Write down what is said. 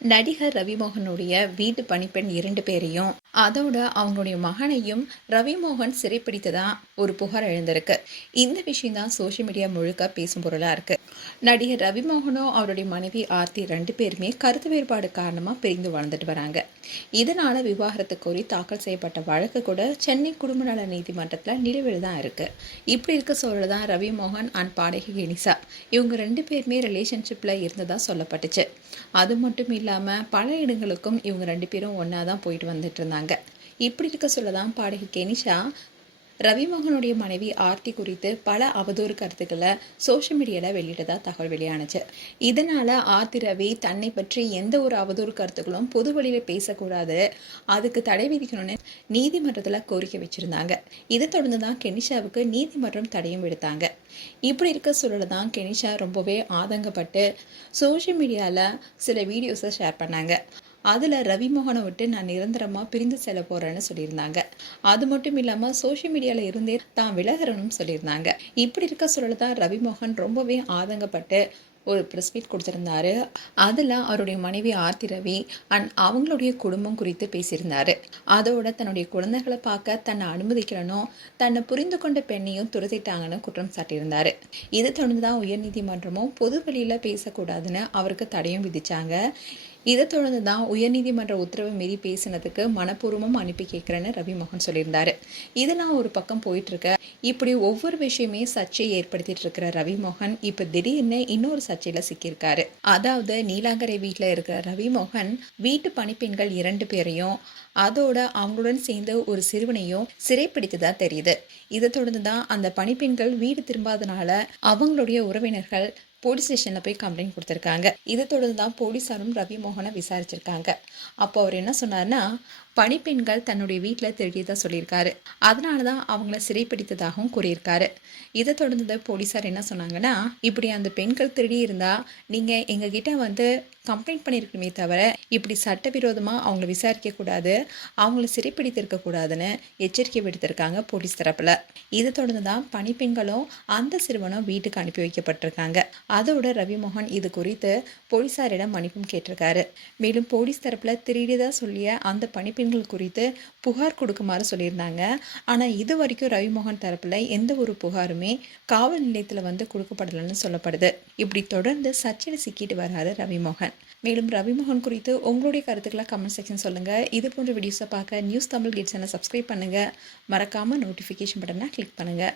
நடிகர் ரவிமோகனுடைய வீட்டு பணிப்பெண் 2 பேரையும் அதோட அவங்களுடைய மகனையும் ரவிமோகன் சிறைப்பிடித்ததா ஒரு புகார் எழுந்திருக்கு. இந்த விஷயம் தான் சோஷியல் மீடியா முழுக்க பேசும் பொருளா இருக்கு. நடிகர் ரவிமோகனும் அவருடைய மனைவி ஆர்த்தி 2 பேருமே கருத்து வேறுபாடு காரணமா பிரிந்து வாழ்ந்துட்டு வராங்க. இதனால விவாகரத்து கோரி தாக்கல் செய்யப்பட்ட வழக்கு கூட சென்னை குடும்ப நல நீதிமன்றத்தில் நிலுவையில் தான் இருக்கு. இப்படி இருக்க சொல்லதான் ரவிமோகன் அண்ட் பாடகி கெனிசா இவங்க 2 பேருமே ரிலேஷன்ஷிப்ல இருந்ததா சொல்லப்பட்டுச்சு. அது மட்டும் இல்லாமல் பல இடங்களுக்கும் இவங்க 2 பேரும் ஒன்றா தான் போயிட்டு வந்துட்டு இருந்தாங்க. இப்படி இருக்க சொல்லதான் பாடகி கெனிஷா ரவிமோகனுடைய மனைவி ஆர்த்தி குறித்து பல அவதூறு கருத்துக்களை சோஷியல் மீடியாவில் வெளியிட்டதா தகவல் வெளியானுச்சு. இதனால ஆர்த்தி ரவி தன்னை பற்றி எந்த ஒரு அவதூறு கருத்துக்களும் பொது வழியில் பேசக்கூடாது, அதுக்கு தடை விதிக்கணும்னு நீதிமன்றத்தில் கோரிக்கை வச்சிருந்தாங்க. இதை தொடர்ந்து தான் கெனிஷாவுக்கு நீதிமன்றம் தடையும் விடுத்தாங்க. இப்படி இருக்க சூழல தான் கெனிஷா ரொம்பவே ஆதங்கப்பட்டு சோஷியல் மீடியாவில் சில வீடியோஸை ஷேர் பண்ணாங்க. அதில் ரவிமோகனை விட்டு நான் நிரந்தரமாக பிரிந்து செல்ல போகிறேன்னு சொல்லியிருந்தாங்க. அது மட்டும் இல்லாமல் சோஷியல் மீடியாவில் இருந்தே தான் விலகிறனும் சொல்லியிருந்தாங்க. இப்படி இருக்க சூழல தான் ரவிமோகன் ரொம்பவே ஆதங்கப்பட்டு ஒரு ப்ரெஸ் மீட் கொடுத்துருந்தாரு. அதில் அவருடைய மனைவி ஆர்த்தி ரவி அண்ட் அவங்களுடைய குடும்பம் குறித்து பேசியிருந்தாரு. அதோட தன்னுடைய குழந்தைகளை பார்க்க தன்னை அனுமதிக்கலனும் தன்னை புரிந்து கொண்ட பெண்ணையும் துரத்திட்டாங்கன்னு குற்றம் சாட்டியிருந்தாரு. இதை தொடர்ந்து தான் உயர்நீதிமன்றமும் பொது வழியில் பேசக்கூடாதுன்னு அவருக்கு தடையும் விதிச்சாங்க. இதை தொடர்ந்து தான் உயர்நீதிமன்ற உத்தரவை மீறி பேசினதுக்கு மனப்பூர்வமும் அனுப்பி கேட்குறேன்னு ரவிமோகன் சொல்லியிருந்தாரு. இதெல்லாம் ஒரு பக்கம் போயிட்டு இருக்க, இப்படி ஒவ்வொரு விஷயமே சர்ச்சையை ஏற்படுத்திட்டு இருக்கிற ரவிமோகன் இப்போ திடீர்னு இன்னொரு சர்ச்சையில் சிக்கியிருக்காரு. அதாவது நீலாங்கரை வீட்டில் இருக்கிற ரவிமோகன் வீட்டு பணிப்பெண்கள் 2 பேரையும் அதோட அவங்களுடன் சேர்ந்து ஒரு சிறுவனையும் சிறைப்பிடித்ததா தெரியுது. இதை தொடர்ந்து தான் அந்த பணிப்பெண்கள் வீடு திரும்பாதனால அவங்களுடைய உறவினர்கள் போலீஸ் ஸ்டேஷனில் போய் கம்ப்ளைண்ட் கொடுத்துருக்காங்க. இதை தொடர்ந்து தான் போலீஸாரும் ரவிமோகனை விசாரிச்சிருக்காங்க. அப்போ அவர் என்ன சொன்னார்னா, பணிப்பெண்கள் தன்னுடைய வீட்டில் திருடியதாக சொல்லியிருக்காரு. அதனால தான் அவங்கள சிறைப்பிடித்ததாகவும் கூறியிருக்காரு. இதை தொடர்ந்து போலீஸார் என்ன சொன்னாங்கன்னா, இப்படி அந்த பெண்கள் திருடி இருந்தால் நீங்கள் எங்ககிட்ட வந்து கம்ப்ளைண்ட் பண்ணியிருக்கணுமே தவிர இப்படி சட்டவிரோதமாக அவங்கள விசாரிக்கக்கூடாது, அவங்கள சிறைப்பிடித்திருக்கக்கூடாதுன்னு எச்சரிக்கை விடுத்திருக்காங்க போலீஸ் தரப்பில். இதை தொடர்ந்து தான் பணிப்பெண்களும் அந்த சிறுவனும் வீட்டுக்கு அனுப்பி வைக்கப்பட்டிருக்காங்க. அதோட ரவிமோகன் இது குறித்து போலீஸாரிடம் மன்னிப்பும் கேட்டிருக்காரு. மேலும் போலீஸ் தரப்பில் திருடியதாக சொல்லிய அந்த பணிப்பெண்கள் குறித்து புகார் கொடுக்குமாறு சொல்லியிருந்தாங்க. ஆனால் இது வரைக்கும் ரவிமோகன் தரப்பில் எந்த ஒரு புகாருமே காவல் நிலையத்தில் வந்து கொடுக்கப்படலைன்னு சொல்லப்படுது. இப்படி தொடர்ந்து சர்ச்சையில் சிக்கிட்டு வராரு ரவிமோகன். மேலும் ரவிமோகன் குறித்து உங்களுடைய கருத்துக்களை கமெண்ட் செக்ஷன் சொல்லுங்கள். இது போன்ற வீடியோஸை பார்க்க நியூஸ் தமிழ் கிட்ஸ் சேனலை சப்ஸ்கிரைப் பண்ணுங்கள். மறக்காமல் நோட்டிஃபிகேஷன் பட்டனை கிளிக் பண்ணுங்கள்.